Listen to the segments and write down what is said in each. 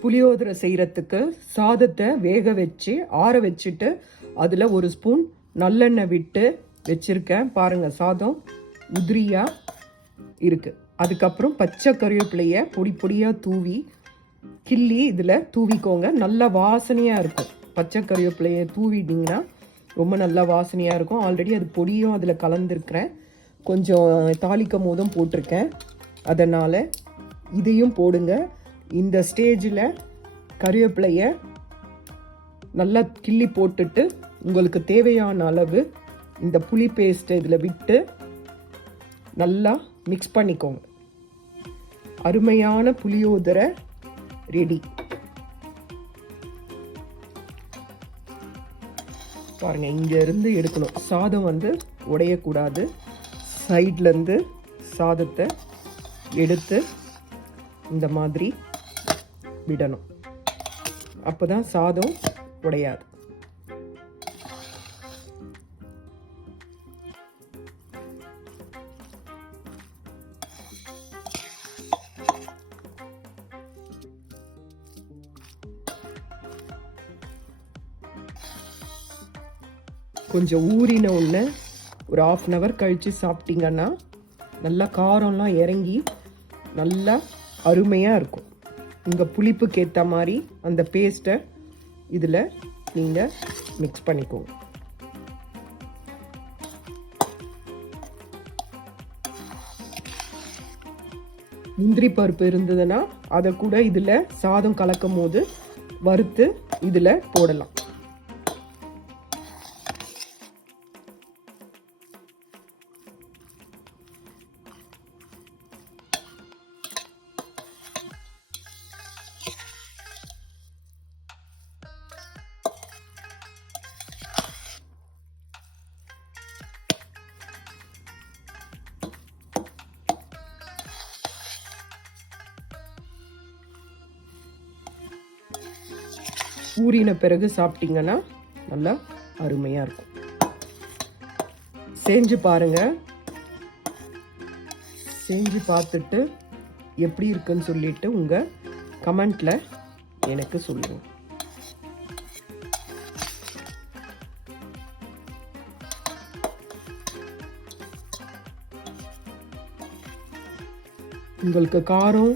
புளியோதரை செய்கிறதுக்கு சாதத்தை வேக வச்சு ஆற வச்சுட்டு அதில் ஒரு ஸ்பூன் நல்லெண்ணெய் விட்டு வச்சுருக்கேன். பாருங்கள், சாதம் உதிரியாக இருக்குது. அதுக்கப்புறம் பச்சை கறிவேப்பிலையை பொடி பொடியாக தூவி கிள்ளி இதில் தூவிக்கோங்க. நல்ல வாசனையாக இருக்கும். பச்சை கறிவேப்பிலையை தூவிட்டிங்கன்னா ரொம்ப நல்லா வாசனையாக இருக்கும். ஆல்ரெடி அது பொடியும் அதில் கலந்துருக்கிறேன். கொஞ்சம் தாளிக்கும் போதும் போட்டிருக்கேன். அதனால் இதையும் போடுங்க. இந்த ஸ்டேஜில் கறிவேப்பிலையை நல்லா கிள்ளி போட்டுட்டு உங்களுக்கு தேவையான அளவு இந்த புளி பேஸ்ட்டை இதில் விட்டு நல்லா மிக்ஸ் பண்ணிக்கோங்க. அருமையான புளியோதரை ரெடி. பாருங்கள், இங்கேருந்து எடுக்கணும். சாதம் உடையக்கூடாது. சைட்லேருந்து சாதத்தை எடுத்து இந்த மாதிரி விடணும். அப்போ தான் சாதம் உடையாது. கொஞ்சம் ஊறின உடனே ஒரு 1/2 hour கழித்து சாப்பிட்டீங்கன்னா நல்லா காரம்லாம் இறங்கி நல்லா அருமையாக இருக்கும். உங்கள் புளிப்புக்கு ஏற்ற மாதிரி அந்த பேஸ்ட்டை இதில் நீங்கள் மிக்ஸ் பண்ணிக்கோங்க. முந்திரி பருப்பு இருந்ததுன்னா அதை கூட இதில் சாதம் கலக்கும் போது வறுத்து இதில் போடலாம். ஊறின பிறகு சாப்பிட்டீங்கன்னா நல்லா அருமையாக இருக்கும். செஞ்சு பாருங்கள். செஞ்சு பார்த்துட்டு எப்படி இருக்குன்னு சொல்லிட்டு உங்கள் கமெண்ட்டில் எனக்கு சொல்லுங்கள். உங்களுக்கு காரம்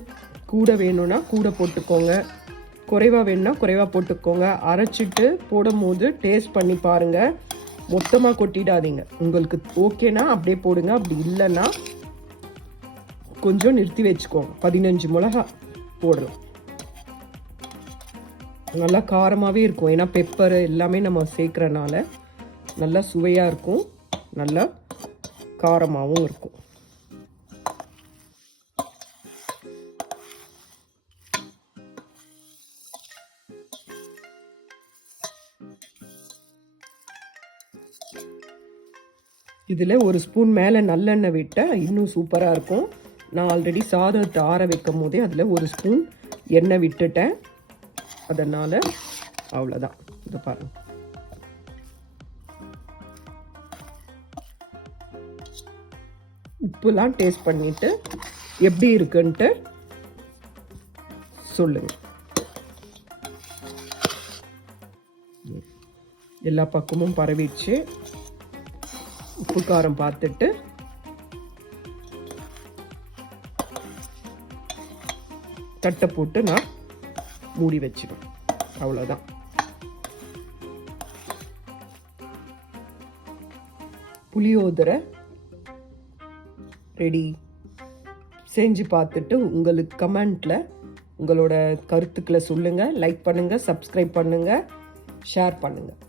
கூட வேணும்னா கூட போட்டுக்கோங்க, குறைவாக வேணும்னா குறைவாக போட்டுக்கோங்க. அரைச்சிட்டு போடும்போது டேஸ்ட் பண்ணி பாருங்கள். மொத்தமாக கொட்டிடாதீங்க. உங்களுக்கு ஓகேனா அப்படியே போடுங்க. அப்படி இல்லைன்னா கொஞ்சம் நிறுத்தி வச்சுக்கோங்க. 15 மிளகா போடலாம். நல்லா காரமாகவே இருக்கும். ஏன்னா பெப்பர் எல்லாமே நம்ம சேர்க்குறனால நல்லா சுவையாக இருக்கும், நல்லா காரமாகவும் இருக்கும். இதில் ஒரு ஸ்பூன் மேலே நல்லெண்ணெய் விட்டால் இன்னும் சூப்பராக இருக்கும். நான் ஆல்ரெடி சாதத்தை ஆற வைக்கும் போதே அதில் ஒரு ஸ்பூன் எண்ணெய் விட்டுட்டேன். அதனால் அவ்வளோதான். இதை பாருங்கள். உப்புலாம் டேஸ்ட் பண்ணிவிட்டு எப்படி இருக்குன்ட்டு சொல்லுங்கள். எல்லா பக்கமும் பரவிடுச்சு. உப்பு காரம் பார்த்துட்டு தட்டை போட்டு நான் மூடி வச்சிடுவேன். அவ்வளோதான். புளியோதரை ரெடி. செஞ்சு பார்த்துட்டு உங்களுக்கு கமெண்ட்டில் உங்களோட கருத்துக்களை சொல்லுங்கள். லைக் பண்ணுங்கள், சப்ஸ்கிரைப் பண்ணுங்கள், ஷேர் பண்ணுங்கள்.